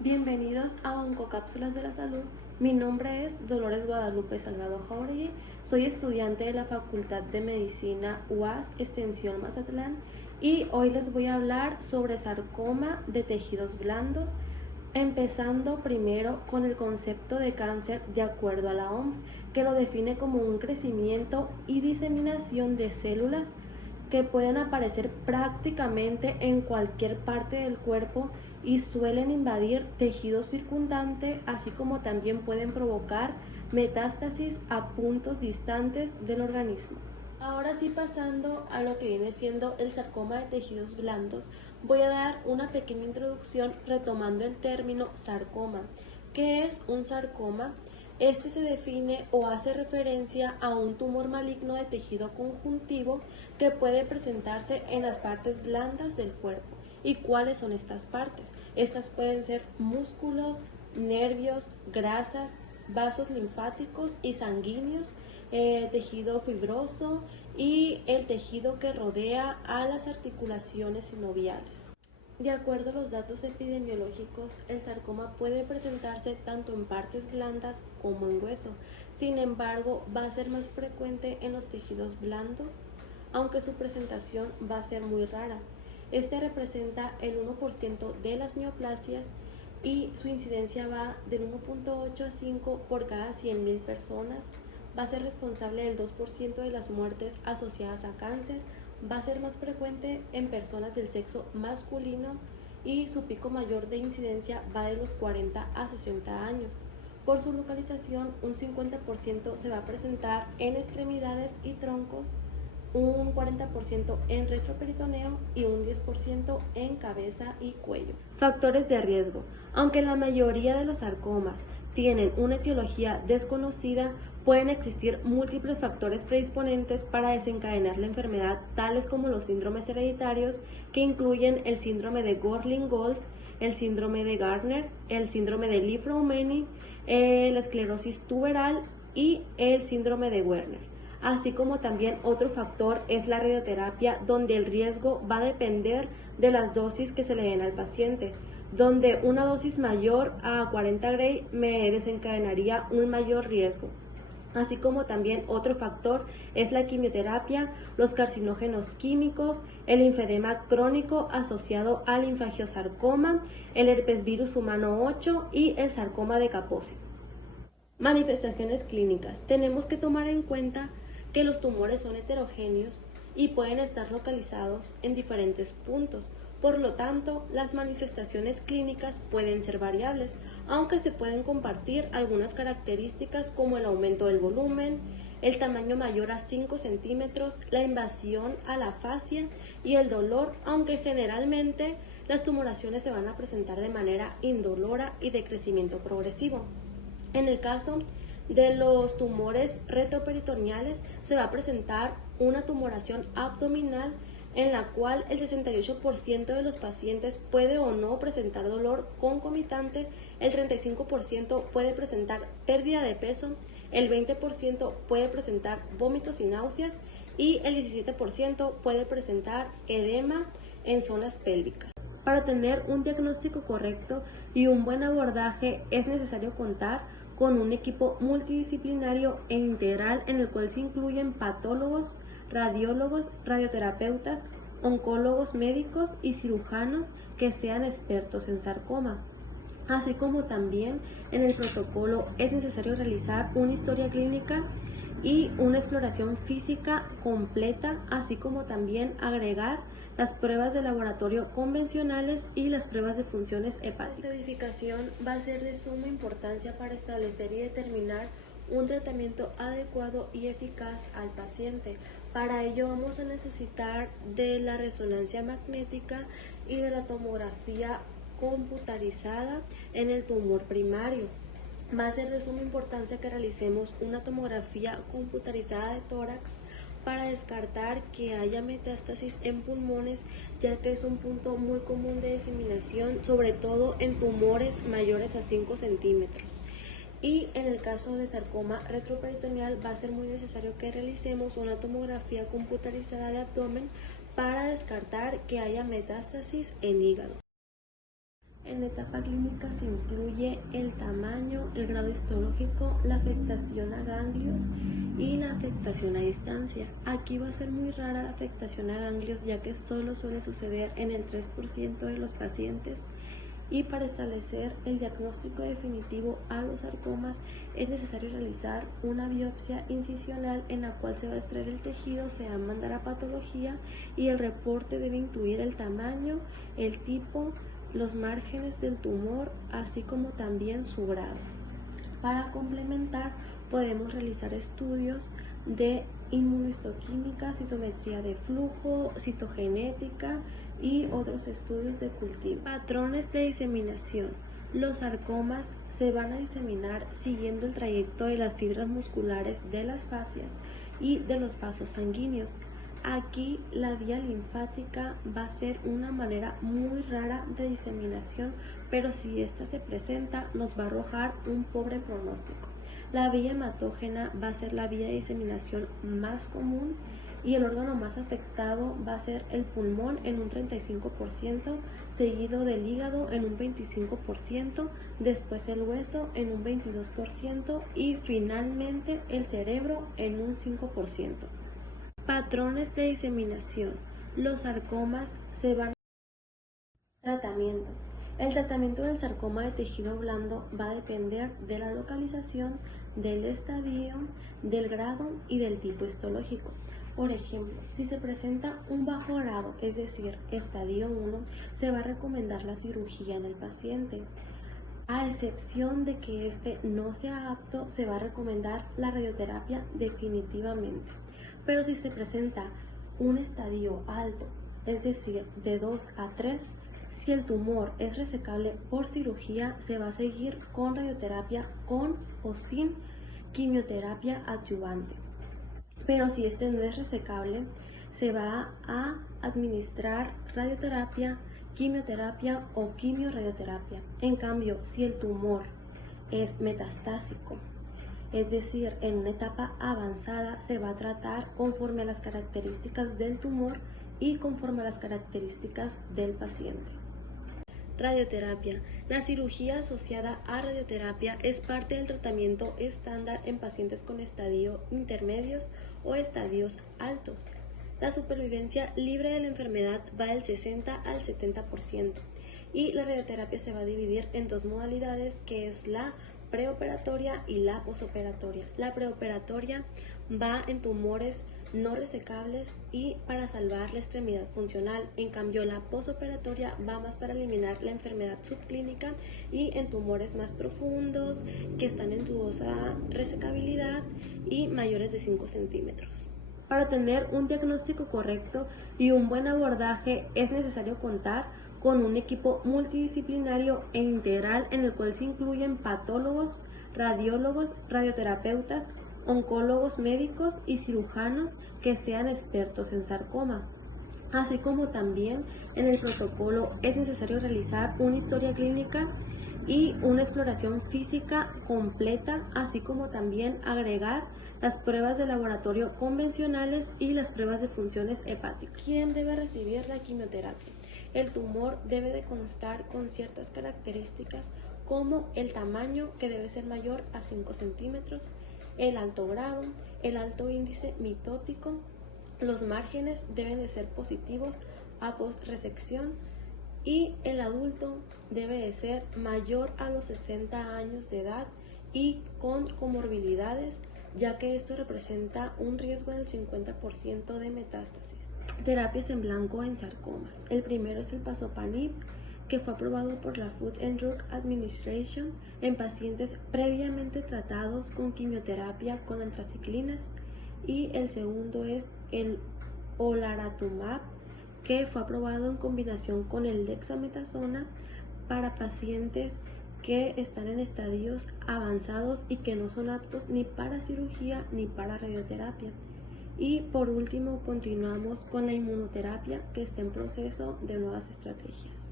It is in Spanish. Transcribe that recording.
Bienvenidos a Oncocápsulas de la Salud. Mi nombre es Dolores Guadalupe Salgado Jauregui. Soy estudiante de la Facultad de Medicina UAS Extensión Mazatlán y hoy les voy a hablar sobre sarcoma de tejidos blandos, empezando primero con el concepto de cáncer de acuerdo a la OMS, que lo define como un crecimiento y diseminación de células que pueden aparecer prácticamente en cualquier parte del cuerpo y suelen invadir tejido circundante, así como también pueden provocar metástasis a puntos distantes del organismo. Ahora sí, pasando a lo que viene siendo el sarcoma de tejidos blandos, voy a dar una pequeña introducción retomando el término sarcoma. ¿Qué es un sarcoma? Este se define o hace referencia a un tumor maligno de tejido conjuntivo que puede presentarse en las partes blandas del cuerpo. ¿Y cuáles son estas partes? Estas pueden ser músculos, nervios, grasas, vasos linfáticos y sanguíneos, tejido fibroso y el tejido que rodea a las articulaciones sinoviales. De acuerdo a los datos epidemiológicos, el sarcoma puede presentarse tanto en partes blandas como en hueso. Sin embargo, va a ser más frecuente en los tejidos blandos, aunque su presentación va a ser muy rara. Este representa el 1% de las neoplasias y su incidencia va del 1.8 a 5 por cada 100.000 personas. Va a ser responsable del 2% de las muertes asociadas a cáncer. Va a ser más frecuente en personas del sexo masculino y su pico mayor de incidencia va de los 40 a 60 años. Por su localización, un 50% se va a presentar en extremidades y troncos, un 40% en retroperitoneo y un 10% en cabeza y cuello. Factores de riesgo. Aunque la mayoría de los sarcomas tienen una etiología desconocida, pueden existir múltiples factores predisponentes para desencadenar la enfermedad, tales como los síndromes hereditarios, que incluyen el síndrome de Gorlin-Goltz, el síndrome de Gardner, el síndrome de Li-Fraumeni, la esclerosis tuberal y el síndrome de Werner. Así como también otro factor es la radioterapia, donde el riesgo va a depender de las dosis que se le den al paciente, donde una dosis mayor a 40 Gray me desencadenaría un mayor riesgo. Así como también otro factor es la quimioterapia, los carcinógenos químicos, el linfedema crónico asociado al linfagiosarcoma, el herpes virus humano 8 y el sarcoma de Kaposi. Manifestaciones clínicas. Tenemos que tomar en cuenta que los tumores son heterogéneos y pueden estar localizados en diferentes puntos. Por lo tanto, las manifestaciones clínicas pueden ser variables, aunque se pueden compartir algunas características como el aumento del volumen, el tamaño mayor a 5 centímetros, la invasión a la fascia y el dolor, aunque generalmente las tumoraciones se van a presentar de manera indolora y de crecimiento progresivo. En el caso de los tumores retroperitoneales se va a presentar una tumoración abdominal en la cual el 68% de los pacientes puede o no presentar dolor concomitante, el 35% puede presentar pérdida de peso, el 20% puede presentar vómitos y náuseas y el 17% puede presentar edema en zonas pélvicas. Para tener un diagnóstico correcto y un buen abordaje es necesario contar con un equipo multidisciplinario e integral en el cual se incluyen patólogos, radiólogos, radioterapeutas, oncólogos médicos y cirujanos que sean expertos en sarcoma. Así como también en el protocolo es necesario realizar una historia clínica y una exploración física completa, así como también agregar las pruebas de laboratorio convencionales y las pruebas de funciones hepáticas. Esta edificación va a ser de suma importancia para establecer y determinar un tratamiento adecuado y eficaz al paciente. Para ello vamos a necesitar de la resonancia magnética y de la tomografía computarizada en el tumor primario. Va a ser de suma importancia que realicemos una tomografía computarizada de tórax para descartar que haya metástasis en pulmones, ya que es un punto muy común de diseminación, sobre todo en tumores mayores a 5 centímetros. Y en el caso de sarcoma retroperitoneal va a ser muy necesario que realicemos una tomografía computarizada de abdomen para descartar que haya metástasis en hígado. En la etapa clínica se incluye el tamaño, el grado histológico, la afectación a ganglios y la afectación a distancia. Aquí va a ser muy rara la afectación a ganglios, ya que solo suele suceder en el 3% de los pacientes. Y para establecer el diagnóstico definitivo a los sarcomas es necesario realizar una biopsia incisional en la cual se va a extraer el tejido, se va a mandar a patología y el reporte debe incluir el tamaño, el tipo, los márgenes del tumor, así como también su grado. Para complementar, podemos realizar estudios de inmunohistoquímica, citometría de flujo, citogenética y otros estudios de cultivo. Patrones de diseminación. Los sarcomas se van a diseminar siguiendo el trayecto de las fibras musculares de las fascias y de los vasos sanguíneos. Aquí la vía linfática va a ser una manera muy rara de diseminación, pero si esta se presenta nos va a arrojar un pobre pronóstico. La vía hematógena va a ser la vía de diseminación más común y el órgano más afectado va a ser el pulmón en un 35%, seguido del hígado en un 25%, después el hueso en un 22% y finalmente el cerebro en un 5%. Patrones de diseminación. Los sarcomas se van a tratamiento. El tratamiento del sarcoma de tejido blando va a depender de la localización, del estadio, del grado y del tipo histológico. Por ejemplo, si se presenta un bajo grado, es decir, estadio 1, se va a recomendar la cirugía en el paciente. A excepción de que este no sea apto, se va a recomendar la radioterapia definitivamente. Pero si se presenta un estadio alto, es decir, de 2 a 3, si el tumor es resecable por cirugía, se va a seguir con radioterapia con o sin quimioterapia adyuvante. Pero si este no es resecable, se va a administrar radioterapia, quimioterapia o quimiorradioterapia. En cambio, si el tumor es metastásico, es decir, en una etapa avanzada, se va a tratar conforme a las características del tumor y conforme a las características del paciente. Radioterapia. La cirugía asociada a radioterapia es parte del tratamiento estándar en pacientes con estadio intermedios o estadios altos. La supervivencia libre de la enfermedad va del 60 al 70% y la radioterapia se va a dividir en dos modalidades, que es la preoperatoria y la posoperatoria. La preoperatoria va en tumores no resecables y para salvar la extremidad funcional. En cambio, la posoperatoria va más para eliminar la enfermedad subclínica y en tumores más profundos que están en dudosa resecabilidad y mayores de 5 centímetros. Para tener un diagnóstico correcto y un buen abordaje es necesario contar con un equipo multidisciplinario e integral en el cual se incluyen patólogos, radiólogos, radioterapeutas, oncólogos médicos y cirujanos que sean expertos en sarcoma. Así como también en el protocolo es necesario realizar una historia clínica y una exploración física completa, así como también agregar las pruebas de laboratorio convencionales y las pruebas de funciones hepáticas. ¿Quién debe recibir la quimioterapia? El tumor debe de constar con ciertas características como el tamaño, que debe ser mayor a 5 centímetros, el alto grado, el alto índice mitótico, los márgenes deben de ser positivos a postresección y el adulto debe de ser mayor a los 60 años de edad y con comorbilidades, ya que esto representa un riesgo del 50% de metástasis. Terapias en blanco en sarcomas. El primero es el pazopanib, que fue aprobado por la Food and Drug Administration en pacientes previamente tratados con quimioterapia con antraciclinas, y el segundo es el olaratumab, que fue aprobado en combinación con el dexametasona para pacientes que están en estadios avanzados y que no son aptos ni para cirugía ni para radioterapia. Y por último continuamos con la inmunoterapia, que está en proceso de nuevas estrategias.